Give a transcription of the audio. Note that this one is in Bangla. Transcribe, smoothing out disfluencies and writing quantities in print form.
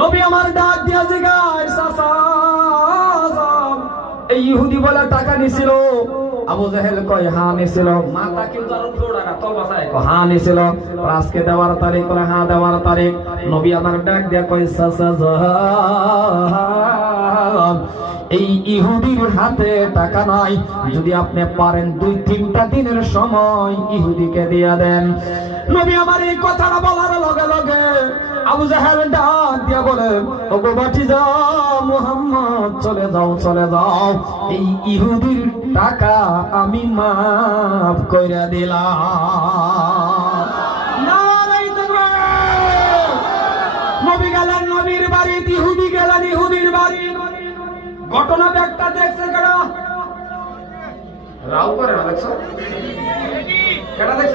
নবী আমার ডাক দিয়া জিগায়, চাচা এই ইহুদি বলে টাকা নিছিল? আবু জাহেল কয় হ্যাঁ নিছিল। মাথা কিন্তু আর জোড়া না, তল বাসায় কয় হ্যাঁ নিছিল। আজকে দেওয়ার তারিখ, কয় হ্যাঁ দেওয়ার তারিখ। নবী আমার ডাক দিয়া কয়, চাচা যান, এই ইহুদির হাতে টাকা নাই, যদি আপনি পারেন 2-3টা দিনের সময় ইহুদিকে দিয়া দেন। নবী আমার এই কথাটা বলার লগে লগে আবু জাহেল ডাক দিয়া বলে, ওগো ভাতিজা মুহাম্মদ, চলে যাও চলে যাও, এই ইহুদির টাকা আমি মাফ কইরা দিলাম। নারায়ে তাকবীর। নবী গেলেন নবীর বাড়ি, ইহুদি গেলেন ইহুদির বাড়ি। ঘটনা একটা দেখছে কেডা? রাও করে না দেখছো? কেডা দেখছো?